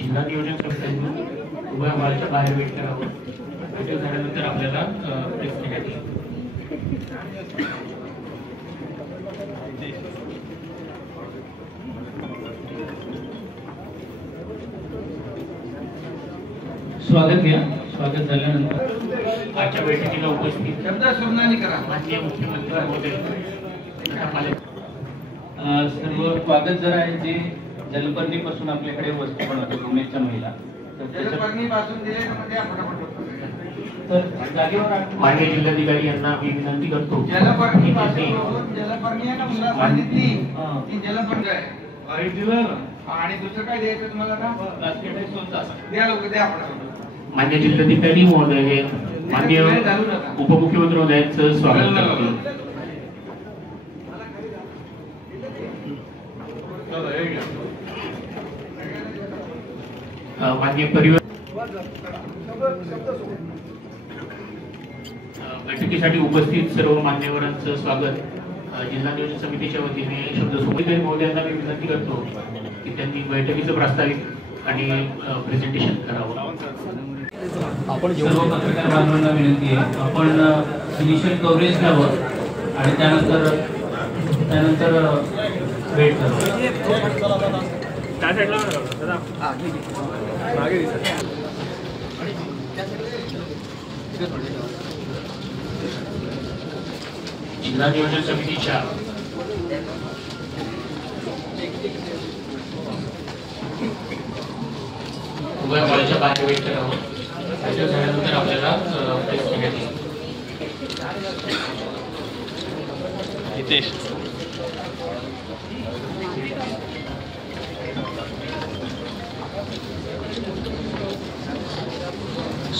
जिल्हा नियोजन समितीतून उभ्या हॉलच्या बाहेर वेट करावं. वेट झाल्यानंतर आपल्याला प्रेस घेण्यात येईल. स्वागत घ्या. स्वागत झाल्यानंतर आजच्या बैठकीला उपस्थित माननीय मुख्यमंत्री महोदय सर्व स्वागत जर आहे जे जलपर्णीपासून आपल्याकडे वस्तू बनवते उमेदच्या महिला तर जागेवर माननीय जिल्हाधिकारी यांना मी विनंती करतो. आणि दुसरं काय द्यायचं तुम्हाला मान्य जिल्हाधिकारी महोदय हे माननीय उपमुख्यमंत्री महोदयांचं स्वागत करतो. माननीय बैठकीसाठी उपस्थित सर्व मान्यवरांचं स्वागत. जिल्हा नियोजन समितीच्या वतीने शब्द सुमेधारी महोदयांना मी विनंती करतो की त्यांनी बैठकीचं प्रास्ताविक आणि प्रेझेंटेशन करावं. आपण सर्व पत्रकार बांधवांना विनंती आहे आपण इनिशियल कव्हरेज घ्यावं आणि त्यानंतर वेट करावं. जिल्हा नियोजन समितीच्या उभ्या हॉलच्या बाहेर वेट करावं. त्याच्या झाल्यानंतर आपल्याला प्रेस घेण्यात येईल. हितेश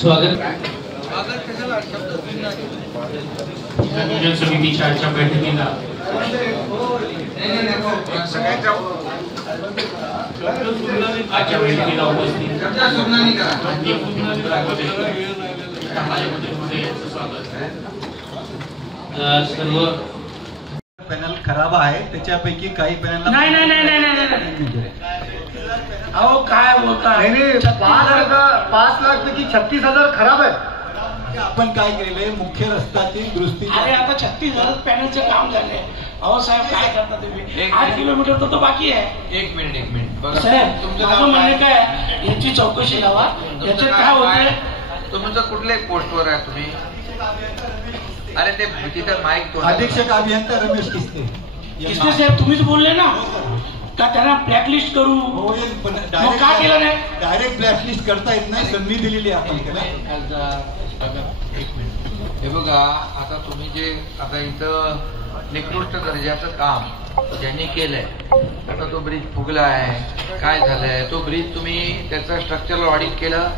स्वागत. जिल्हा नियोजन समितीच्या आजच्या बैठकीला आजच्या बैठकीला उपस्थित माननीय मुख्यमंत्री स्वागत. सर्व पॅनल खराब आहे त्याच्यापैकी काही पॅनल नाही अहो काय बोलता 5,00,000 पैकी 36,000 खराब आहे. आपण काय केलेलं मुख्य रस्त्याची दुरुस्ती. अरे आता 36,000 पॅनलचे काम झाले. अहो साहेब काय करता तुम्ही 8 किलोमीटर तर बाकी आहे. एक मिनिट साहेब माझं म्हणणं काय याची चौकशी लावा. याच्यात काय होतंय तुमचं कुठल्या पोस्टवर आहे तुम्ही? अरे ते तिथं माईक अधीक्षक अभियंता रमेश किस्ते साहेब तुम्हीच बोलले ना का त्यांना ब्लॅकलिस्ट करू. मग का केलं नाही? डायरेक्ट ब्लॅकलिस्ट करता येत नाही. संधी दिलेली आपण त्याला. हे बघा आता तुम्ही जे आता इथं निकृष्ट दर्जाचं काम ज्यांनी केलंय आता तो ब्रिज फुगला आहे काय झालंय तो ब्रिज तुम्ही त्याचं स्ट्रक्चरल ऑडिट केलं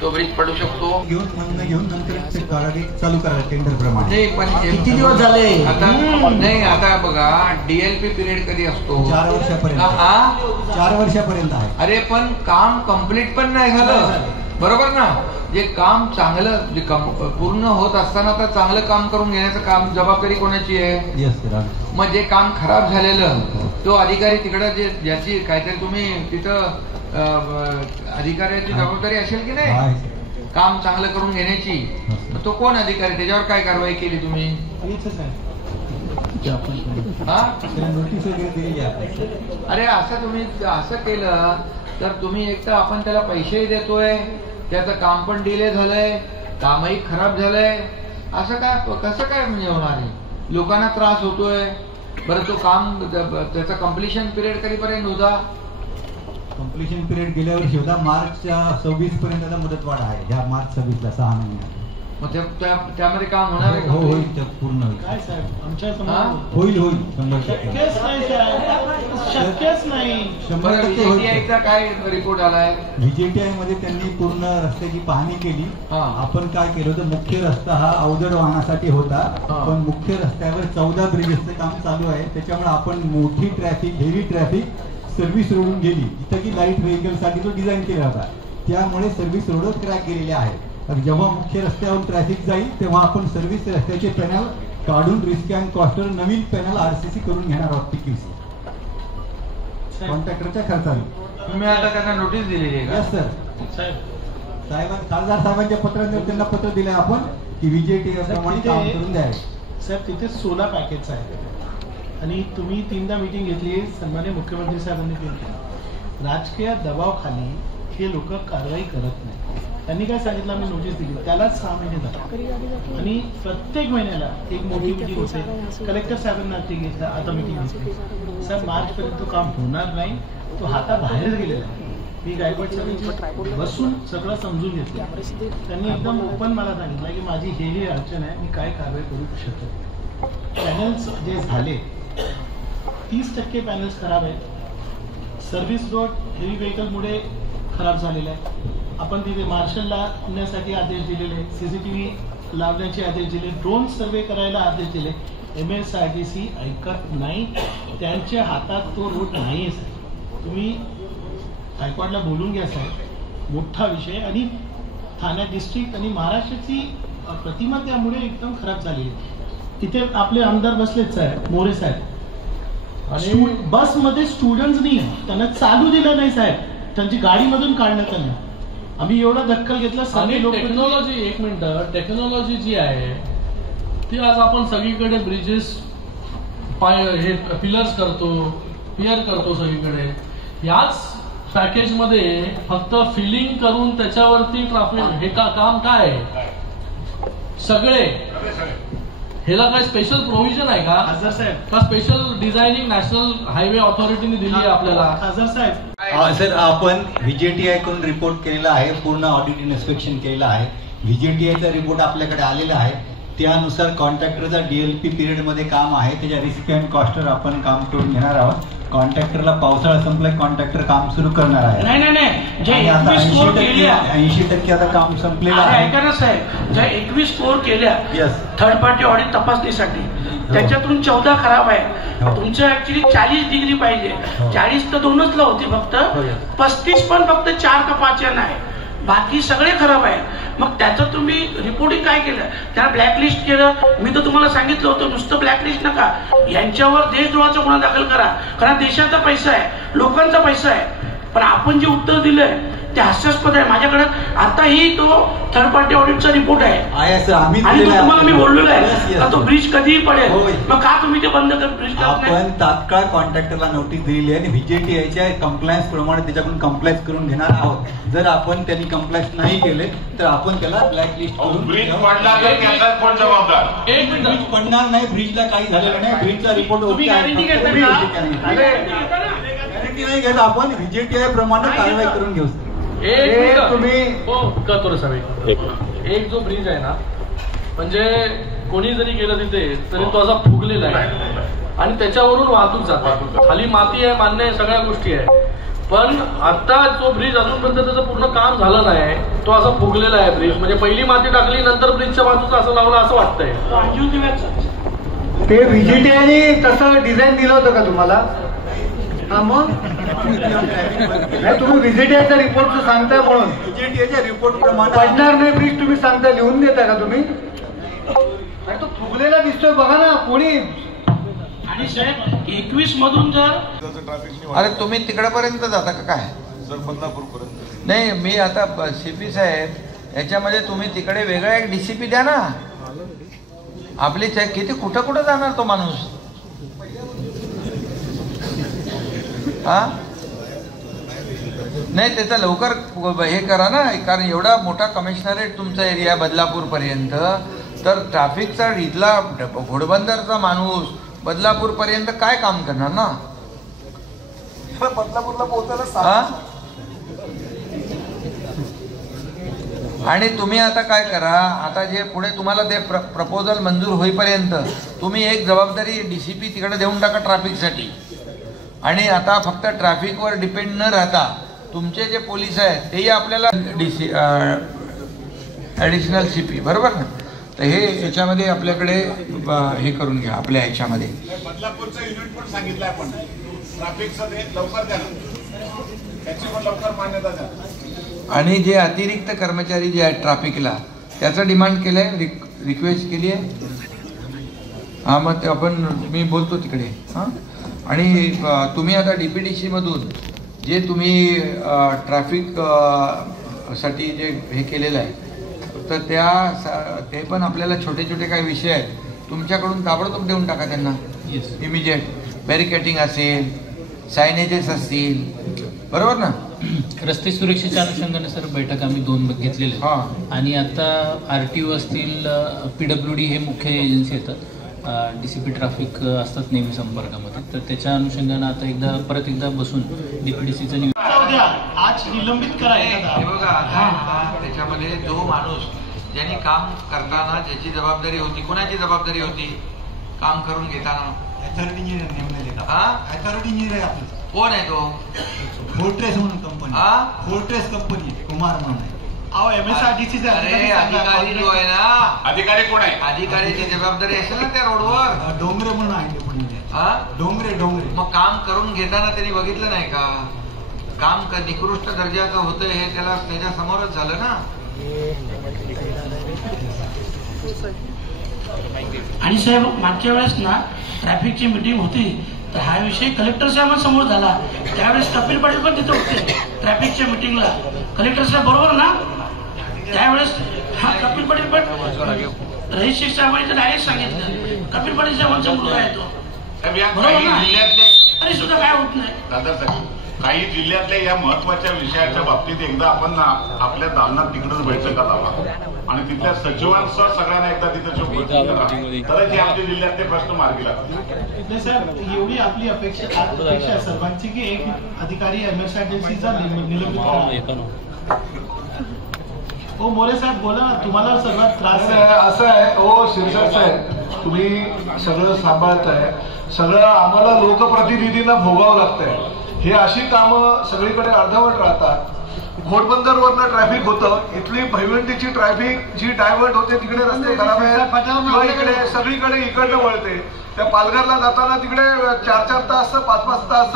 तो ब्रिज पडू शकतो घेऊन नंतर चालू करा टेंडर प्रमाणे. नाही पण किती दिवस झाले आता नाही आता बघा डीएलपी पिरियड कधी असतो 4 वर्षापर्यंत. 4 वर्षापर्यंत आहे. अरे पण काम कम्प्लीट पण नाही झालं बरोबर ना. जे काम चांगलं जे पूर्ण होत असताना तर चांगलं काम करून घेण्याचं काम जबाबदारी कोणाची आहे? मग जे काम खराब झालेलं तो अधिकारी तिकडं जे ज्याची काहीतरी तुम्ही तिथं अधिकाऱ्याची जबाबदारी असेल की नाही काम चांगलं करून घेण्याची. तो कोण अधिकारी त्याच्यावर काय कारवाई केली तुम्ही? अरे असं तुम्ही असं केलं तर तुम्ही एक तर आपण त्याला पैसेही देतोय त्याचं काम पण डिले झालंय कामही खराब झालंय असं काय कसं काय म्हणजे होणार आहे? लोकांना त्रास होतोय. बरं तो काम त्याचा कम्प्लिशन पिरियड कधीपर्यंत होता? कम्प्लिशन पिरियड गेल्या वर्षी होता मार्चच्या 26 पर्यंत आता मुदतवाढ आहे. ह्या मार्च 26 ला 6 महिने. मग त्यामध्ये काम होणार आहे? हो होईल, ते पूर्ण होईल. काय साहेब आमच्या होईल 100%. शक्यच नाही. 100% होईल. VJTI काय रिपोर्ट आलाय? VJTI मध्ये त्यांनी पूर्ण रस्त्याची पाहणी केली. आपण काय केलं होतं, मुख्य रस्ता हा अवजड वाहनासाठी होता, पण मुख्य रस्त्यावर 14 ब्रिजेसचं काम चालू आहे. त्याच्यामुळे आपण मोठी ट्रॅफिक, हेवी ट्रॅफिक सर्व्हिस रोडून गेली, जिथं की लाईट व्हेकल साठी तो डिझाईन केला होता. त्यामुळे सर्व्हिस रोडच क्रॅक केलेले आहेत. जेव्हा मुख्य रस्त्यावर ट्रॅफिक जाईल तेव्हा आपण सर्व्हिस रस्त्याचे पॅनल काढून रिस्क अँड कॉस्टवर नवीन पॅनल RCC करून घेणार आहोत. PQC कॉन्ट्रॅक्टरच्या खर्चाने. तुम्ही आता त्यांना नोटीस दिलेली आहे का? Yes sir. खासदार साहेबांच्या पत्राने त्यांना पत्र दिलंय आपण की VJTI प्रमाणे काम करून द्यावे. साहेब तिथे 16 पॅकेज आहे आणि तुम्ही 3दा मीटिंग घेतली, सन्मान्य मुख्यमंत्री साहेबांनी केली. राजकीय दबावाखाली हे लोक कारवाई करत नाही. त्यांनी काय सांगितलं, आम्ही नोटीस दिली, त्यालाच 6 महिने झाले आणि प्रत्येक महिन्याला एक मोठी मीटिंग होते. कलेक्टर साहेबांना घेतलं, आता मीटिंग घेतली. सर मार्च पर्यंत तो काम होणार नाही, तो हाताबाहेर गेलेला आहे. मी गायकवाड साहेबांची बसून सगळं समजून घेतलं. त्यांनी एकदम ओपन मला सांगितलं की माझी हे अडचण आहे, मी काय कारवाई करू शकतो. पॅनल्स जे झाले 30% पॅनल्स खराब आहेत. सर्व्हिस रोड हेवी व्हेकलमुळे खराब झालेला आहे. आपण तिथे मार्शलला आणण्यासाठी आदेश दिलेले, CCTV लावण्याचे आदेश दिले, ड्रोन सर्वे करायला आदेश दिले. MSRTC ऐकत नाही. त्यांच्या हातात तो रोड नाही आहे. तुम्ही गायकवाडला बोलून घ्या साहेब, मोठा विषय. आणि ठाणे डिस्ट्रिक्ट आणि महाराष्ट्राची प्रतिमा त्यामुळे एकदम खराब झाली आहे. तिथे आपले आमदार बसलेत साहेब, मोरे साहेब. बसमध्ये स्टुडंट्स नाही, त्यांना चालू दिलं नाही साहेब, त्यांची गाडीमधून काढण्यात आलं. आम्ही एवढा दखल घेतला. सगळे लोक टेक्नॉलॉजी, एक मिनिट, टेक्नॉलॉजी जी आहे ती आज आपण सगळीकडे ब्रिजेस हे पिलर्स करतो, पियर करतो सगळीकडे. याच पॅकेजमध्ये फक्त फिलिंग करून त्याच्यावरती ट्रॅफिक हे काम काय आहे? सगळे ह्याला काय स्पेशल प्रोव्हिजन आहे का? खासदार साहेब, का स्पेशल डिझायनिंग नॅशनल हायवे ऑथॉरिटीने दिली आहे आपल्याला? खासदार साहेब, सर आपण VJTI कडून रिपोर्ट केलेला आहे, पूर्ण ऑडिट इन्स्पेक्शन केलेलं आहे. VJTIचा रिपोर्ट आपल्याकडे आलेला आहे. त्यानुसार कॉन्ट्रॅक्टरचा DLP पिरियड मध्ये काम आहे, त्याच्या रिस्क अँड कॉस्टवर आपण काम करून घेणार आहोत. कॉन्ट्रॅक्टरला पावसाळा संपलाय, कॉन्ट्रॅक्टर काम सुरू करणार आहे. नाही जे आणि आता 80% आता काम संपलेलं आहे. ऐका ना साहेब, ज्या 21 स्कोर केल्या थर्ड पार्टी ऑडिट तपासणीसाठी, त्याच्यातून 14 खराब आहे. तुमचं ऍक्च्युली 40 डिग्री पाहिजे, 40 तर 2च ला होती फक्त, 35 पण फक्त 4 का 5 यानं आहे, बाकी सगळे खराब आहे. मग त्याचं तुम्ही रिपोर्टिंग काय केलं? त्यांना ब्लॅकलिस्ट केलं. मी तर तुम्हाला सांगितलं होतं नुसतं ब्लॅकलिस्ट नका, यांच्यावर देशद्रोहाचा गुन्हा दाखल करा, कारण देशाचा पैसा आहे, लोकांचा पैसा आहे. पण आपण जे उत्तर दिलंय ते हास्यास्पद आहे. माझ्याकडे आताही तो थर्ड पार्टी ऑडिटचा रिपोर्ट आहे आणि तो तुम्हाला मी बोललेलो आहे का तो ब्रिज कधीही पडेल. मग का तुम्ही ते बंद कर? ब्रिज आपण तात्काळ कॉन्ट्रॅक्टरला नोटीस दिलेली आहे आणि VJTIच्या कंप्लायन्स प्रमाणे त्याच्याकडून कंप्लायन्स करून घेणार आहोत. जर आपण त्यांनी कंप्लायन्स नाही केले तर आपण त्याला ब्लॅकलिस्ट करून. ब्रिज पडला तर त्याचा कोण जबाबदार? एक मिनिट, ब्रिज पडणार नाही, ब्रिजला काही झालेलं नाही, ब्रिजचा रिपोर्ट तुम्ही गॅरंटी घेता का? गॅरंटी नाही घेत आपण. VJTI प्रमाणे कारवाई करून घेऊ. एक तुम्ही हो करतो रे साहेब. एक जो ब्रिज आहे ना, म्हणजे कोणी जरी गेलं तिथे तरी तो असा फुगलेला आहे आणि त्याच्यावरून वाहतूक जाते. खाली माती आहे, मान्य आहे, सगळ्या गोष्टी आहे, पण आता जो ब्रिज अजूनपर्यंत त्याचं पूर्ण काम झालं नाही, तो असा फुगलेला आहे ब्रिज. म्हणजे पहिली माती टाकली, नंतर ब्रिजच्या बाजूचा असं लावला असं वाटतंय. ते VJTIने तसं डिझाईन दिलं होतं का तुम्हाला? मग तुम्ही VJTIचा रिपोर्ट सांगताय म्हणून VJTIच्या रिपोर्ट प्रमाणे पडणार नाही ब्रिज तुम्ही सांगता, लिहून देता का तुम्ही? तो फुगलेला दिसतोय बघा ना कोणी. आणि साहेब 21 मधून जर अरे तुम्ही तिकडेपर्यंत जाता का काय? नाही, मी आता CP साहेब याच्यामध्ये तुम्ही तिकडे वेगळा एक DCP द्या ना. आपली किती कुठं कुठं जाणार तो माणूस? हा नाही, त्याचा लवकर हे करा ना, कारण एवढा मोठा कमिशनरेट तुमचा एरिया बदलापूर पर्यंत, तर ट्रॅफिकचा इथला घोडबंदरचा माणूस बदलापूर पर्यंत काय काम करणार ना? बदलापूरला पोहोचायला आणि तुम्ही आता काय करा, आता जे पुढे तुम्हाला ते प्रपोजल मंजूर होईपर्यंत तुम्ही एक जबाबदारी DCP तिकडे देऊन टाका ट्रॅफिकसाठी. आणि आता फक्त ट्रॅफिकवर डिपेंड न राहता तुमचे जे पोलीस आहेत तेही आपल्याला ॲडिशनल CP, बरोबर ना? तर हे याच्यामध्ये आपल्याकडे हे करून घ्या आपल्या ह्याच्यामध्ये. बदलापूरचं युनिट पण सांगितलं आपण, ट्रॅफिकचं ते लवकर द्या, त्याची पण लवकर मान्यता द्या. आणि जे अतिरिक्त कर्मचारी जे आहेत ट्रॅफिकला त्याचं डिमांड केलंय, रिक्वेस्ट केली आहे. हां, मग ते आपण मी बोलतो तिकडे. हां, आणि तुम्ही आता DPDC मधून जे तुम्ही ट्रॅफिक साठी जे हे केलेलं आहे, तर ते पण आपल्याला छोटे छोटे काही विषय आहेत तुमच्याकडून ताबडतोब देऊन टाका त्यांना. इमिजिएट बॅरिकेटिंग असेल, सायनेजेस असतील, बरोबर ना? रस्ते सुरक्षेच्या अनुषंगाने सर बैठक आम्ही 2 घेतलेले. आणि आता RTO असतील, PWD हे मुख्य एजन्सी येतात, DCP ट्रॅफिक असतात नेहमी संपर्कामध्ये, तर त्याच्या अनुषंगाने आता परत एकदा बसून DPDCचं आज निलंबित करायचं. हे बघा, त्याच्यामध्ये जो माणूस ज्यांनी काम करताना ज्याची जबाबदारी होती, कोणाची जबाबदारी होती काम करून घेताना? अथॉरिटी इंजिनियर नेमलेले. अथॉरिटी इंजिनियर आहे आपलं. कोण आहे तो? फोर्ट्रेस म्हणून कंपनी. फोर्ट्रेस कंपनी, कुमार म्हणून आहे. MSRDC अधिकारी जो आहे ना, अधिकारी कोण आहे? अधिकाऱ्याची जबाबदारी असेल ना त्या रोडवर. डोंगरे म्हणून आहे डोंगरे. मग काम करून घेताना त्यांनी बघितलं नाही का काम निकृष्ट दर्जाचं होतं हे त्याच्या समोरच झालं ना. आणि साहेब, मागच्या वेळेस ना ट्रॅफिकची मीटिंग होती, तर हा विषय कलेक्टर साहेबांसमोर झाला. त्यावेळेस कपिल पाटील पण तिथे होते ट्रॅफिकच्या मीटिंगला. कलेक्टर साहेब बरोबर ना? त्यावेळेस कपिल पाटील पण रहीस शेख साहेबांनी डायरेक्ट सांगितलं कपिल पाटील साहेबांचा मुलगा आहे तो, बरोबर ना? तरी सुद्धा काय होत नाही. दादासाहेब, काही जिल्ह्यातल्या या महत्वाच्या विषयाच्या बाबतीत एकदा आपण आपल्या दालनात तिकडच बैठक करावा आणि तिथल्या सचिवांसह सगळ्यांना एकदा तिथे तरच हे आमच्या जिल्ह्यातले प्रश्न मार्गी लागतील. साहेब, एवढी आपली अपेक्षा सर्वांची की एक अधिकारी MSRDCचा निलंबित. हो, मोरे साहेब बोला ना, तुम्हाला सर्वात त्रास आहे. असं आहे. हो शिरसाट साहेब, तुम्ही सगळं सांभाळताय, सगळं आम्हाला लोकप्रतिनिधींना भोगावं लागतंय. हे अशी कामं सगळीकडे अर्धवट राहतात. घोडबंदरवरनं ट्रॅफिक होतं, इथली भैवंडीची ट्रॅफिक जी डायव्हर्ट होते तिकडे रस्ते खराब आहेत, इकडे सगळीकडे इकडनं वळते. त्या पालघरला जाताना तिकडे 4-4 तास 5-5 तास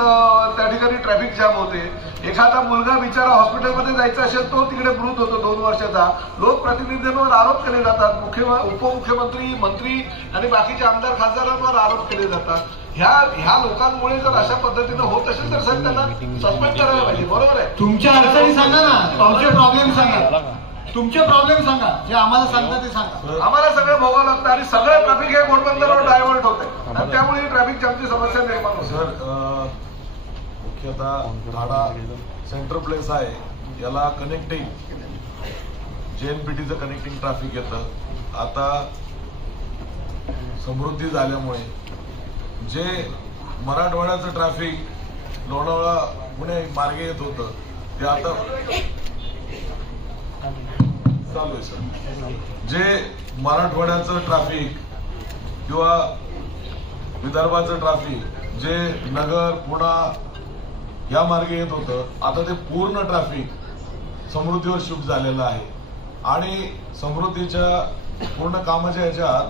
त्या ठिकाणी ट्रॅफिक जाम होते. एखादा मुलगा बिचारा हॉस्पिटलमध्ये जायचा असेल तो तिकडे मृत होतो 2 वर्षाचा. लोकप्रतिनिधींवर आरोप केले जातात, उपमुख्यमंत्री, मंत्री आणि बाकीचे आमदार खासदारांवर आरोप केले जातात. ह्या लोकांमुळे जर अशा पद्धतीनं होत असेल तर साहेब त्यांना सस्पेंड करायला पाहिजे. बरोबर आहे. तुमच्या अडचणी सांगा ना, तुमचे प्रॉब्लेम सांगा, तुमचे प्रॉब्लेम सांगा, जे आम्हाला सांगता ते सांगा. आम्हाला सगळं भोगावं लागतं आणि सगळं ट्रॅफिक हे घोडबंदरवर डायव्हर्ट होते आणि त्यामुळे ट्रॅफिक जामची समस्या निर्माण होते. सर, मुख्यतः ठाणा सेंट्रल प्लेस आहे, याला कनेक्टिंग JNPTचं कनेक्टिंग ट्रॅफिक येतं. आता समृद्धी झाल्यामुळे जे मराठवाड्याचं ट्रॅफिक लोणावळा पुणे मार्गे येत होतं ते आता चालू आहे. सर, जे मराठवाड्याचं ट्रॅफिक किंवा विदर्भाचं ट्रॅफिक जे नगर पुणा या मार्गे येत होतं आता ते पूर्ण ट्रॅफिक समृद्धीवर शिफ्ट झालेलं आहे. आणि समृद्धीच्या पूर्ण कामाच्या ह्याच्यात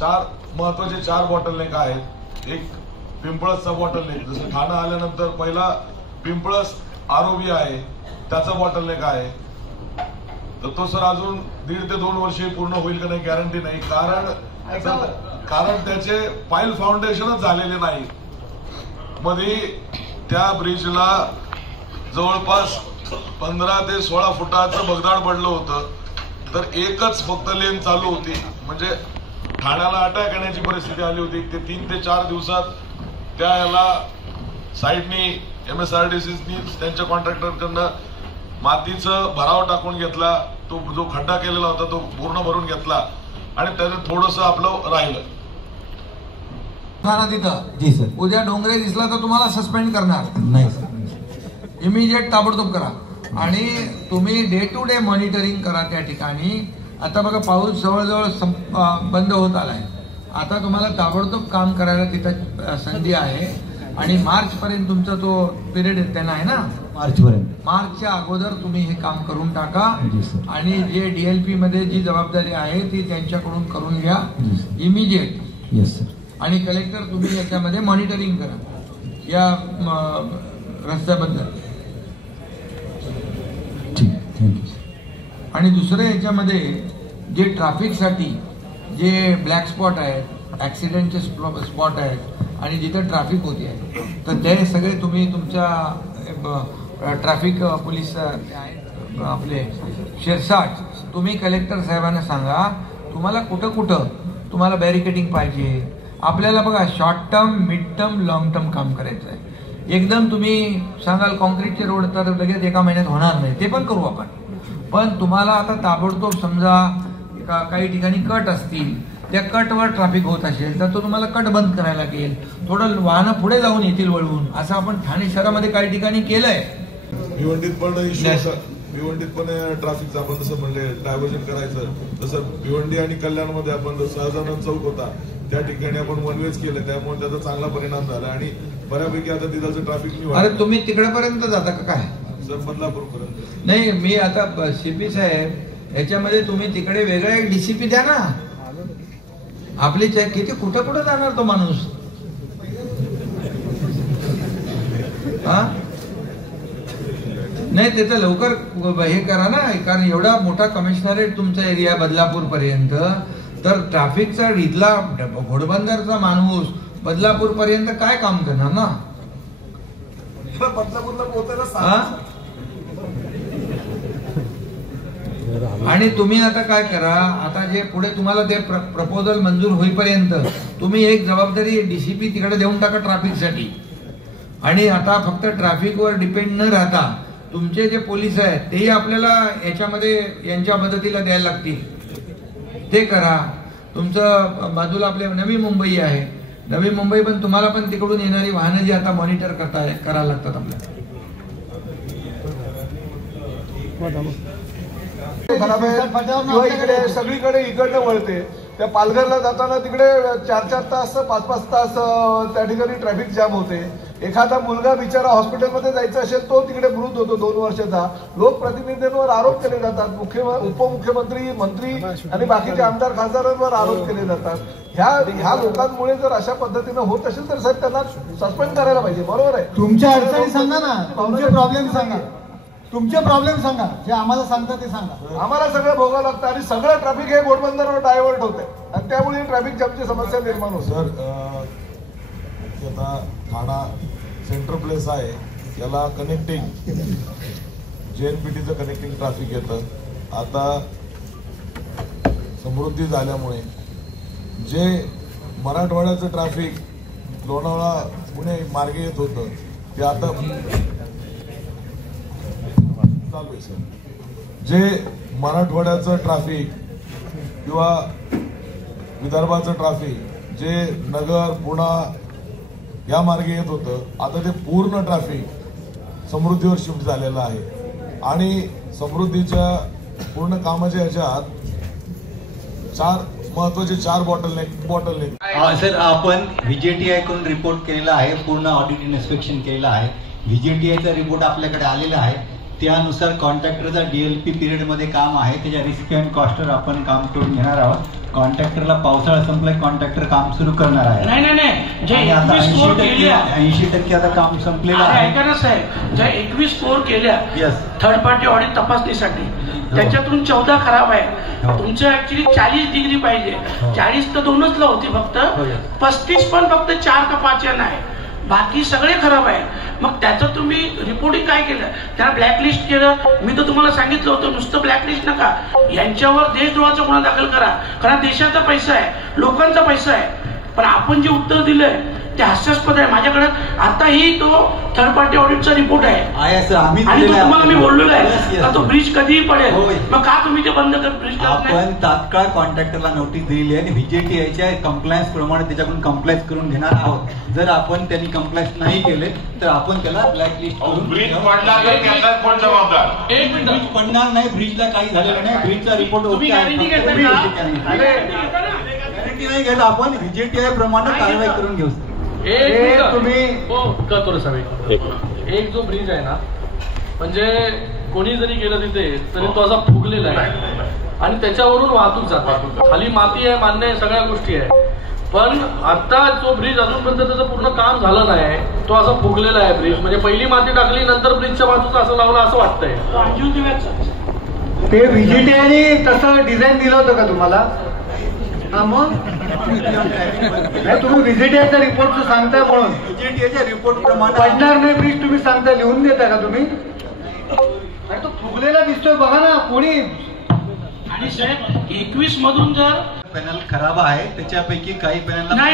4 महत्वाचे 4 बॉटलनेक आहेत. एक पिंपळसचा बॉटलनेक, जसं ठाणा आल्यानंतर पहिला पिंपळस ROB आहे, त्याचा बॉटलनेक आहे. तर तो सर अजून 1.5 ते 2 वर्षे पूर्ण होईल का नाही गॅरंटी नाही, कारण त्याचे पाईल फाउंडेशनच झालेले नाही. मध्ये त्या ब्रिजला जवळपास 15 ते 16 फुटाचं भगदाड पडलं होतं, तर एकच फक्त लेन चालू होती. म्हणजे ठाण्याला अटॅक येण्याची परिस्थिती आली होती. ते 3 ते 4 दिवसात त्या याला साईडनी MSRDCनी त्यांच्या कॉन्ट्रॅक्टरकडनं मातीचं भराव टाकून घेतला. तो जो खड्डा केलेला होता तो पूर्ण भरून घेतला आणि त्याचं थोडंसं आपलं राहिलं. तिथं जी सर. उद्या डोंगरे दिसला तर तुम्हाला सस्पेंड करणार नाही सर. इमिजिएट ताबडतोब करा. आणि तुम्ही डे टू डे मॉनिटरिंग करा त्या ठिकाणी. आता बघा पाऊस जवळजवळ बंद होत आलाय. आता तुम्हाला ताबडतोब काम करायला तिथं संधी आहे. आणि मार्च पर्यंत तुमचा तो पिरियड त्यांना आहे ना, मार्चच्या अगोदर तुम्ही हे काम करून टाका. आणि जे DLP मध्ये जी जबाबदारी आहे ती त्यांच्याकडून करून घ्या इमिजिएट. Yes sir. आणि कलेक्टर तुम्ही याच्यामध्ये मॉनिटरिंग करा या रस्त्याबद्दल. ठीक, थँक्यू. आणि दुसरं याच्यामध्ये जे ट्रॅफिकसाठी जे ब्लॅक स्पॉट आहेत, ऍक्सिडेंटचे स्पॉट आहेत आणि जिथे ट्रॅफिक होते आहे, तर ते सगळे तुम्ही तुमच्या ट्रॅफिक पोलीस आहेत आपले शिरसाट, तुम्ही कलेक्टर साहेबांना सांगा तुम्हाला कुठं कुठं तुम्हाला बॅरिकेडिंग पाहिजे. आपल्याला बघा short term, mid term, long term काम करायचं आहे. एकदम तुम्ही सांगाल कॉन्क्रीटचे रोड तर लगेच एका महिन्यात होणार नाही, ते पण करू आपण. पण तुम्हाला आता ताबडतोब समजा काही ठिकाणी कट असतील, त्या कटवर ट्रॅफिक होत असेल तर तो तुम्हाला कट बंद करायला लागेल. थोडं वाहनं पुढे जाऊन येतील वळवून. असं आपण ठाणे शहरामध्ये काही ठिकाणी केलंय. भिवंडीत पण ट्रॅफिकचं आपण जसं म्हणले डायव्हर्जन करायचं, तसं भिवंडी आणि कल्याणमध्ये आपण सहजानंद चौक होता त्या ठिकाणी आपण वन वेज केलं, त्यामुळे त्याचा चांगला परिणाम झाला आणि बऱ्यापैकी आता तिथलं ट्रॅफिक नाही. अरे तुम्ही तिकडेपर्यंत जाता का काय? सर बदलापूर पर्यंत नाही, मी आता CP साहेब याच्यामध्ये तुम्ही तिकडे वेगळा एक DCP द्या ना. आपली किती कुठं कुठं जाणार तो माणूस. हा नाही, त्याचं लवकर हे करा ना, कारण एवढा मोठा कमिशनरेट तुमचा एरिया बदलापूर पर्यंत, तर ट्रॅफिकचा इथला घोडबंदरचा माणूस बदलापूर पर्यंत काय काम करणार ना. बदलापूरला पोहोचायला. आणि तुम्ही आता काय करा, आता जे पुढे तुम्हाला ते प्रपोजल मंजूर होईपर्यंत तुम्ही एक जबाबदारी DCP तिकडे देऊन टाका ट्रॅफिकसाठी. आणि आता फक्त ट्रॅफिकवर डिपेंड न राहता तुमचे जे पोलीस आहेत तेही आपल्याला याच्यामध्ये यांच्या मदतीला द्यायला लागतील. ते करा. तुमचं बाजूला आपल्या नवी मुंबई आहे, नवी मुंबई पण तुम्हाला पण तिकडून येणारी वाहनं जी आता मॉनिटर करायला लागतात आपल्याला. खराब आहे किंवा इकडे सगळीकडे इकडनं वळते. त्या पालघरला जाताना तिकडे 4-4 तास 5-5 तास त्या ठिकाणी ट्रॅफिक जाम होते. एखादा मुलगा बिचारा हॉस्पिटलमध्ये जायचा असेल तो तिकडे मृत होतो 2 वर्षाचा. लोकप्रतिनिधींवर आरोप केले जातात, उपमुख्यमंत्री, मंत्री आणि बाकीचे आमदार खासदारांवर आरोप केले जातात. ह्या लोकांमुळे जर अशा पद्धतीनं होत असेल तर साहेब त्यांना सस्पेंड करायला पाहिजे. बरोबर आहे. तुमच्या अडचणी सांगा ना, तुमचे प्रॉब्लेम सांगा, तुमचे प्रॉब्लेम सांगा, जे आम्हाला सांगता ते सांगा. आम्हाला सगळं भोगावं लागतं आणि सगळं ट्रॅफिक हे घोडबंदरवर डायव्हर्ट होते आणि त्यामुळे ट्रॅफिक जामची समस्या निर्माण होते. सर आता ठाणा सेंट्रल प्लेस आहे, याला कनेक्टिंग JNPTचं कनेक्टिंग ट्रॅफिक येतं. आता समृद्धी झाल्यामुळे जे मराठवाड्याचं ट्रॅफिक लोणावळा पुणे मार्गे येत होतं ते आता चालू आहे. सर जे मराठवाड्याचं ट्रॅफिक किंवा विदर्भाचं ट्रॅफिक जे नगर पुणा या मार्गे येत होतं आता ते पूर्ण ट्रॅफिक समृद्धीवर शिफ्ट झालेलं आहे. आणि समृद्धीच्या पूर्ण कामाच्या ह्याच्यात 4 महत्वाचे 4 बॉटलनेक. सर आपण VJTI कडून रिपोर्ट केलेला आहे, पूर्ण ऑडिट इन्स्पेक्शन केलेला आहे. VJTIचा रिपोर्ट आपल्याकडे आलेला आहे. त्यानुसार कॉन्ट्रॅक्टरचा DLP पिरियडमध्ये काम आहे, त्याच्या रिस्क अँड कॉस्टवर आपण काम करून घेणार आहोत. कॉन्ट्रॅक्टरला पावसाळा संपलाय, कॉन्ट्रॅक्टर काम सुरू करणार आहे. नाही जे आता 80% आता काम संपलेलं आहे. ऐका ना साहेब, ज्या 21 स्कोर केल्या थर्ड पार्टी ऑडिट तपासणीसाठी, त्याच्यातून 14 खराब आहे. तुमचं ऍक्च्युली 40 डिग्री पाहिजे, 40 तर 2च ला होती फक्त, 35 पण फक्त 4 का 5 यानं आहे, बाकी सगळे खराब आहे. मग त्याचं तुम्ही रिपोर्टिंग काय केलं, त्याला ब्लॅकलिस्ट केलं. मी तर तुम्हाला सांगितलं होतं नुसतं ब्लॅकलिस्ट नका, यांच्यावर देशद्रोहाचा गुन्हा दाखल करा, कारण देशाचा पैसा आहे, लोकांचा पैसा आहे. पण आपण जे उत्तर दिलंय ते हास्यास्पद आहे. माझ्याकडे आताही तो थर्ड पार्टी ऑडिटचा रिपोर्ट आहे सर. आम्ही आणि तो तुम्हाला मी बोललेलो आहे का तो ब्रिज कधीही पडेल. मग का तुम्ही ते बंद कर ब्रिज? आपण तात्काळ कॉन्ट्रॅक्टरला नोटीस दिलेली आहे आणि व्हीजेटीआयच्या कंप्लायन्स प्रमाणे त्याच्याकडून कंप्लायन्स करून घेणार आहोत. जर आपण त्यांनी कंप्लायन्स नाही केले तर आपण त्याला ब्लॅकलिस्ट करून ब्रिज पडला तर त्याचा कोण जबाबदार? एक मिनिट, ब्रिज पडणार नाही. ब्रिजला काही झालेलं नाही. ब्रिजचा रिपोर्ट तुम्ही गॅरंटी घेताय नाही घेत. आपण व्हीजेटीआय प्रमाणे कारवाई करून घेऊ. एक जो ब्रिज आहे ना, म्हणजे कोणी जरी गेलं तिथे तरी तो असा फुगलेला आहे आणि त्याच्यावरून वाहतूक जाते. खाली माती आहे, मान्य आहे, सगळ्या गोष्टी आहे. पण आता जो ब्रिज अजूनपर्यंत त्याचं पूर्ण काम झालं नाही. तो असा फुगलेला आहे ब्रिज. म्हणजे पहिली माती टाकली नंतर ब्रिजच्या बाजूचं असं लावलं असं वाटतंय. ते व्हीजेटीआयने तसं डिझाईन दिलं होतं का तुम्हाला? मग तुम्ही व्हीजेटीआयचा रिपोर्ट सांगताय म्हणून व्हीजेटीआयच्या रिपोर्ट प्रमाणे पडणार नाही ब्रिज तुम्ही सांगता, लिहून देता का तुम्ही? तो फुगलेला दिसतोय बघा ना कोणी. आणि साहेब 21 मधून जर पॅनल खराब आहे त्याच्यापैकी काही पॅनल नाही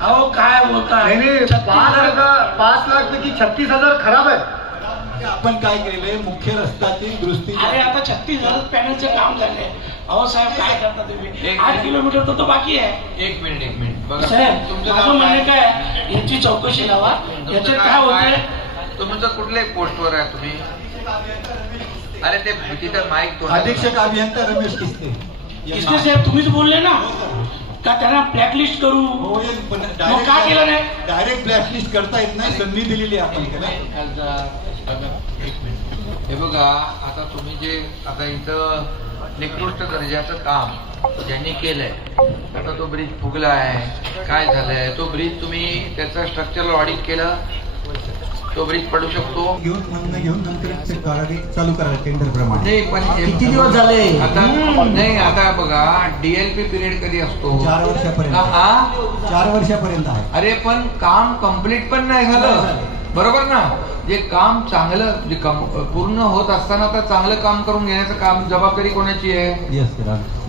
अहो काय बोलताय? 5 लाख पैकी 36,000 खराब आहे. आपण काय केलंय, मुख्य रस्त्यातील दुरुस्ती. अरे आता 36,000 पॅनलचे काम झाले. अहो साहेब काय करता तुम्ही? 8 किलोमीटर तर बाकी आहे. एक मिनिट बघा साहेब, माझं म्हणणं काय, याची चौकशी लावा. याच्यात काय होतंय? तुमचं कुठल्या पोस्टवर आहे तुम्ही? अरे ते तिथं माईक अधीक्षक अभियंता रमेश किस्ते. किस्ते साहेब तुम्हीच बोलले ना का त्यांना ब्लॅकलिस्ट करू? मग का केलं नाही? डायरेक्ट ब्लॅकलिस्ट करता येत नाही. संधी दिलेली आपण त्याला. हे बघा, आता तुम्ही जे आता इथं निकृष्ट दर्जाचं काम ज्यांनी केलंय, आता तो ब्रिज फुगला आहे, काय झालंय, तो ब्रिज तुम्ही त्याचं स्ट्रक्चरल ऑडिट केलं, तो ब्रिज पडू शकतो. घेऊन नंतर कारवाई चालू करा टेंडर प्रमाणे. नाही पण किती दिवस झाले? आता नाही, आता बघा डीएलपी पिरियड कधी असतो? 4 वर्षापर्यंत. 4 वर्षापर्यंत आहे. अरे पण काम कम्प्लीट पण नाही झालं, बरोबर ना? जे काम चांगलं जे पूर्ण होत असताना तर चांगलं काम करून घेण्याचं काम जबाबदारी कोणाची आहे?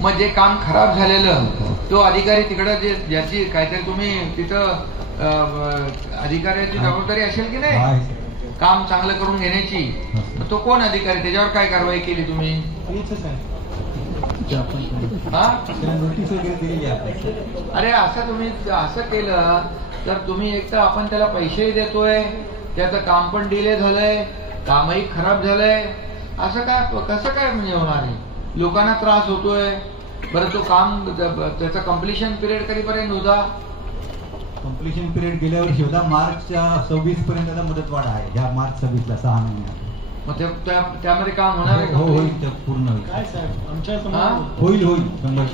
मग जे काम खराब झालेलं तो अधिकारी तिकडं जे ज्याची काहीतरी तुम्ही तिथं अधिकाऱ्याची जबाबदारी असेल की नाही काम चांगलं करून घेण्याची, तो कोण अधिकारी? त्याच्यावर काय कारवाई केली तुम्ही? नोटीस वगैरे दिलेली आहे. अरे असं तुम्ही असं केलं तर तुम्ही एक तर आपण त्याला पैसेही देतोय, त्याचं काम पण डिले झालंय, कामही खराब झालंय. असं काय कसं काय म्हणजे होणार आहे? लोकांना त्रास होतोय. बरं तो काम त्याचा कम्प्लिशन पिरियड कधीपर्यंत होता? कम्प्लिशन पिरियड गेल्या वर्षी होता. मार्चच्या 26 पर्यंत मुदतवाढ आहे. ह्या मार्च 26ला 6 महिन्यात. मग त्यामध्ये काम होणार आहे? हो होईल, ते पूर्ण होईल. काय साहेब आमच्या होईल 100%.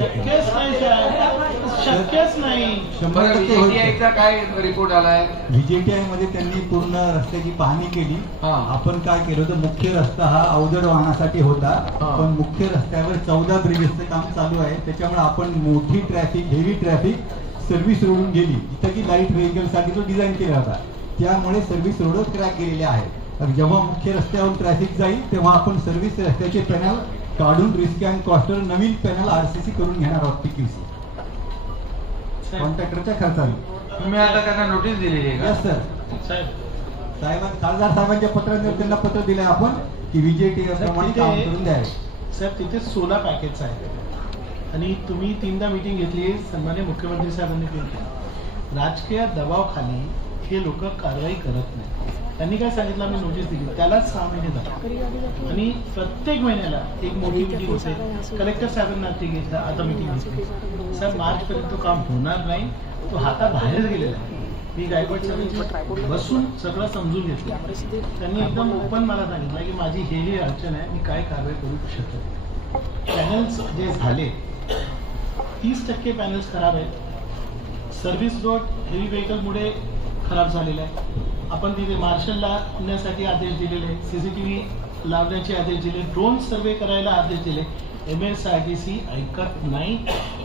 शक्यच नाही. 100% होईल. काय रिपोर्ट आलाय? व्हीजेटीआय मध्ये त्यांनी पूर्ण रस्त्याची पाहणी केली. आपण काय केलं होतं, मुख्य रस्ता हा अवजड वाहनासाठी होता, पण मुख्य रस्त्यावर 14 ब्रिजेसचं काम चालू आहे. त्याच्यामुळे आपण मोठी ट्रॅफिक, हेवी ट्रॅफिक सर्व्हिस रोडून गेली, जिथं की लाईट व्हेकल साठी तो डिझाईन केला होता. त्यामुळे सर्व्हिस रोड क्रॅक गेलेले आहेत. जेव्हा मुख्य रस्त्यावर ट्रॅफिक जाईल तेव्हा आपण सर्व्हिस रस्त्याचे पॅनल काढून risk and castor Naveen panel RCC करून घेणार आहोत. पीक्यूसी कॉन्ट्रॅक्टरच्या खर्चाने. तुम्ही आता त्यांना नोटीस दिलेली आहे? Yes sir. खासदार साहेबांच्या पत्राने त्यांना पत्र दिलंय आपण की व्हीजेटीआय प्रमाणे काम करून द्यावे. साहेब तिथे 16 पॅकेज आहे आणि तुम्ही 3दा मीटिंग घेतली. सन्मान्य मुख्यमंत्री साहेबांनी केली. राजकीय दबावाखाली हे लोक कारवाई करत नाही. त्यांनी काय सांगितलं, आम्ही नोटीस दिली, त्याला 6 महिने झाले आणि प्रत्येक महिन्याला एक मोठी मीटिंग होते. कलेक्टर साहेबांना घेतलं, आता मीटिंग घेतली. सर मार्च पर्यंत तो काम होणार नाही. तो हाताबाहेर गेलेला आहे. मी गायकवाड साहेबांची बसून सगळं समजून घेतलं. त्यांनी एकदम ओपन मला सांगितलं की माझी ही अडचण आहे, मी काय कारवाई करू शकतो. पॅनल्स जे झाले 30% पॅनल्स खराब आहेत. सर्व्हिस रोड हेवी व्हेकलमुळे खराब झालेला आहे. आपण तिथे मार्शलला आणण्यासाठी आदेश दिलेले, सीसीटीव्ही लावण्याचे आदेश दिले, ड्रोन सर्वे करायला आदेश दिले. MSRTC ऐकत नाही.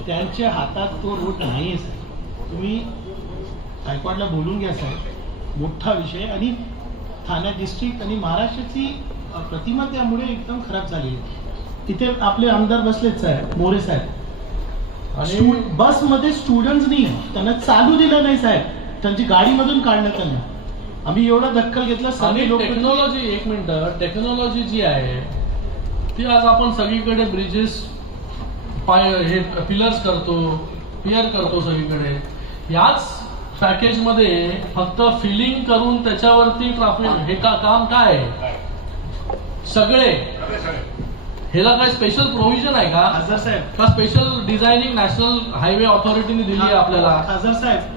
त्यांच्या हातात तो रोड नाही आहे. तुम्ही गायकवाडला बोलून घ्या साहेब. मोठा विषय आणि ठाणे डिस्ट्रिक्ट आणि महाराष्ट्राची प्रतिमा त्यामुळे एकदम खराब झालेली. तिथे आपले आमदार बसलेच साहेब, मोरे साहेब. बसमध्ये स्टुडंट्सनी त्यांना चालू दिलं नाही साहेब, त्यांची गाडीमधून काढण्यात आलं. आम्ही एवढा दखल घेतला. सगळे लोक टेक्नॉलॉजी, एक मिनिट, टेक्नॉलॉजी जी आहे ती आज आपण सगळीकडे ब्रिजेस हे पिलर्स करतो, पियर करतो सगळीकडे. याच पॅकेजमध्ये फक्त फिलिंग करून त्याच्यावरती ट्रॅफिक हे काम काय आहे? सगळे ह्याला काय स्पेशल प्रोव्हिजन आहे का? खासदार साहेब, का स्पेशल डिझायनिंग नॅशनल हायवे ऑथॉरिटीने दिली आहे आपल्याला? खासदार साहेब,